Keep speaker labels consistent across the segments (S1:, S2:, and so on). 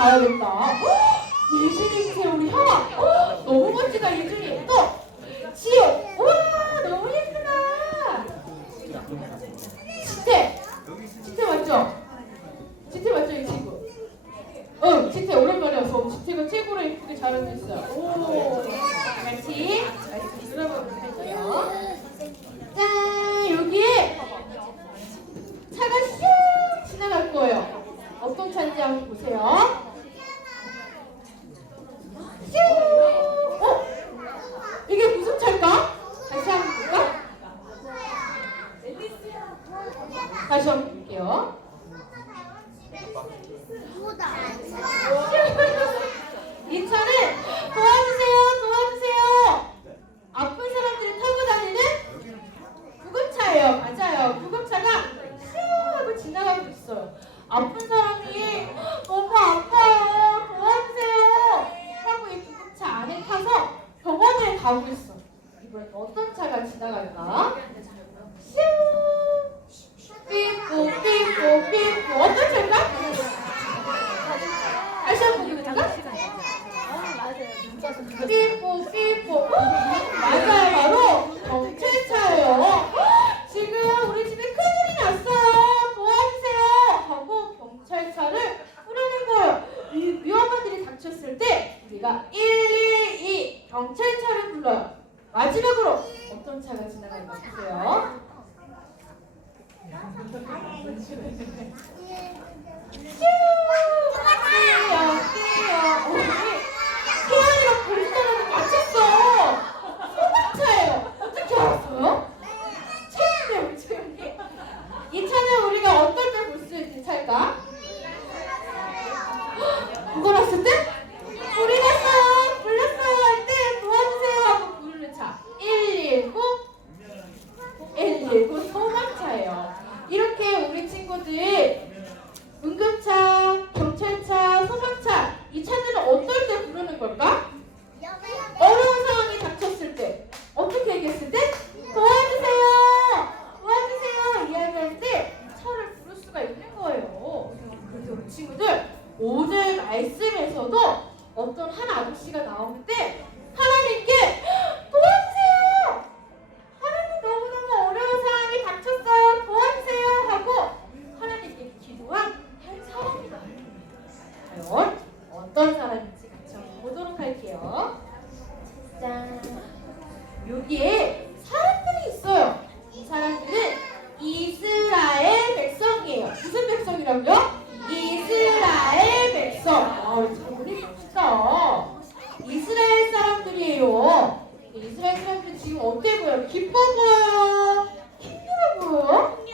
S1: 가야겠다. 예준이 씨, 우리 형아. 헉! 너무 멋지다, 예준이. 또, 지효. 우와, 너무 예쁘다. 지태. 지태 맞죠? 지태 맞죠, 이 친구? 응, 지태 오랜만에 와서 지태가 최고로 예쁘게 잘 앉아있어요. 오. 같이. 여러분. 지나가다가 슈 삐뽀 삐뽀 삐뽀 어떤 소리가? 다시 한번 해볼까? 삐뽀 삐뽀 그걸 했을 때? 아저씨가 나오는데 하나님께 도와주세요! 하나님 너무너무 어려운 사람이 다쳤어요. 도와주세요! 하고 하나님께 기도한 한 사람이다. 과연 어떤 사람인지 같이 보도록 할게요. 짠! 여기에 기뻐 보여요. 기뻐 보여?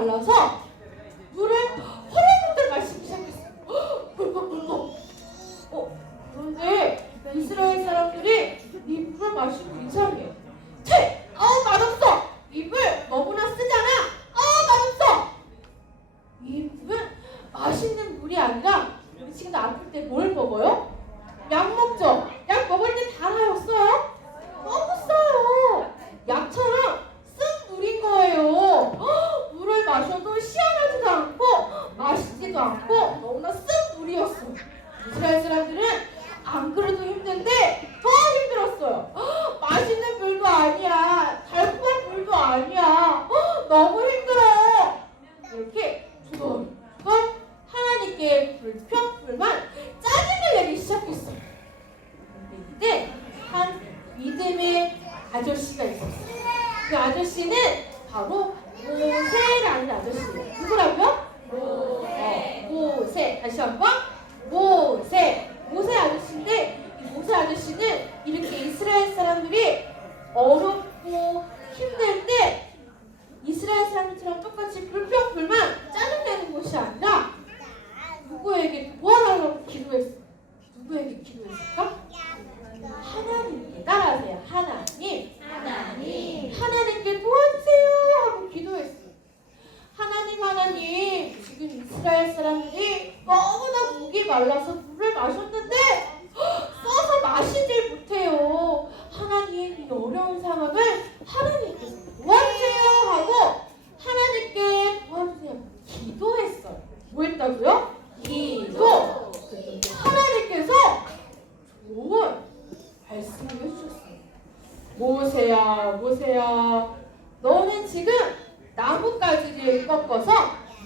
S1: 말라서 물을 호레몬들 마시기 시작했어요. 어, 어, 그런데 이스라엘 사람들이 이 물을 마시고 이상해. 퇴! 아우 맛없어! 입을 너무나 쓰잖아! 어우, 맛없어! 이 물은 맛있는 물이 아니라 우리 지금 아플 때 뭘 먹어요? 그 아저씨는 바로 모세라는 아저씨예요. 누구라고요? 모세. 모세. 다시 한번. 모세. 모세 아저씨인데 이 모세 아저씨는 이렇게 이스라엘 사람들이 어렵고 힘들 때 이스라엘 사람들처럼 똑같이 불평불만 짜증내는 것이 아니라 누구에게 도와달라고 기도했어. 누구에게 기도했을까? 하나님께 따라하세요. 하나님.
S2: 하나님
S1: 하나님께 도와주세요 하고 기도했어. 하나님 하나님 지금 이스라엘 사람들이 너무나 목이 말라서 물을 마셨는데 헉, 써서 마시질 못해요. 하나님 이 어려운 상황을 하나님께서 도와주세요 하고 하나님께 도와주세요 기도했어요. 뭐 했다고요? 기도. 하나님께서 좋은 말씀을 해주셨어요. 모세야, 모세야, 너는 지금 나뭇가지를 꺾어서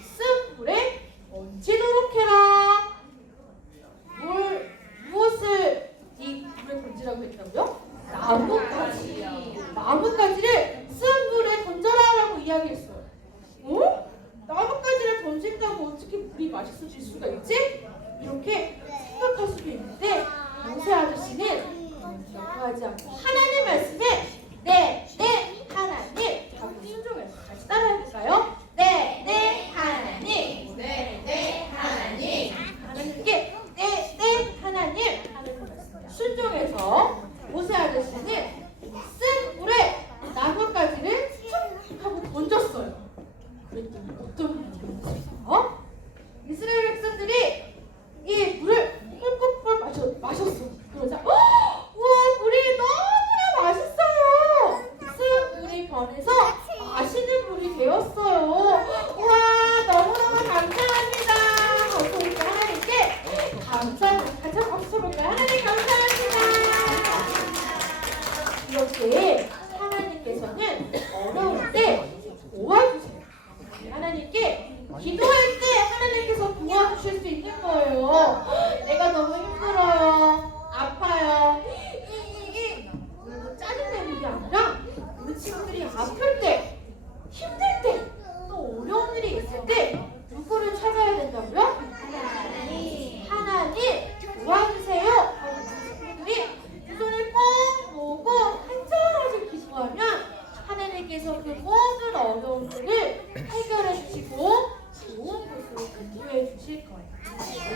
S1: 쓴 불에 얹히도록 해라. 뭘, 무엇을 이 불에 던지라고 했다고요? 나뭇가지. 나뭇가지를 쓴 불에 던져라 라고 이야기했어요. 어? 나뭇가지를 던진다고 어떻게 물이 맛있어질 수가 있지? 이렇게 생각할 수도 있는데 모세 아저씨는 하지 않고 하나님 말씀에 네, 네, 하나님 하고 순종해서 같이 따라해볼까요? 네, 네, 하나님
S2: 네, 네, 하나님
S1: 하나님께 네, 네, 하나님 하는 말씀 순종해서 모세 아저씨는 쓴 물에 나뭇가지를 툭 하고 던졌어요. 그랬더니 어떤 일이 일어났어요? 이스라엘 백성들이 이 물을 꿀꿀꿀 마셔, 마셨어. 그러자 어! 우와 물이 너무나 맛있어요. 쓴 물이 변해서 맛있는 물이 되었어요. 우와 너무너무 감사합니다. 하고 우리 하나님께 감사합니다. 같이 한번 박수 쳐볼까요? 하나님 감사합니다. 이렇게 하나님께서는 어려울 때 도와주세요. 하나님께 기도할 때 하나님께서 도와주실 수 있는 거예요. 내가 너무 힘들어요. 아파요. 이이이 짜증내는 게 아니라 우리 친구들이 아플 때, 힘들 때, 또 어려운 일이 있을 때 누구를 찾아야 된다고요?
S2: 하나님
S1: 하나님 도와주세요. 하고 친구들이 두 손을 꼭 모으고 한절하게 기도하면 하나님께서 그 모든 어려움들을 해결해 주시고 좋은 곳으로 인도해 주실 거예요.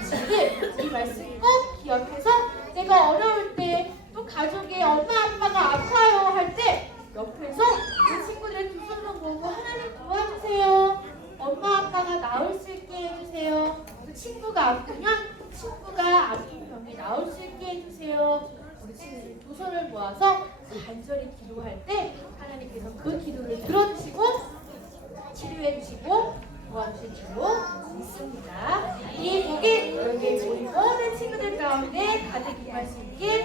S1: 친구들 이 말씀 꼭 기억해서 내가 어려울 때 또 가족이 엄마 아빠가 아파요 할 때 옆에서 우리 친구들 두 손을 모으고 하나님 도와주세요. 엄마 아빠가 나을 수 있게 해주세요. 그 친구가 아프면 친구가 아픈 병이 나을 수 있게 해주세요. 우리 친구들 두 손을 모아서 간절히 기도할 때 하나님께서 그 기도를 들어주시고 치료해 주시고 도와주실 줄로 있습니다. 이 복이 여기 우리 모든 친구들 가운데 가득 임할 수 있길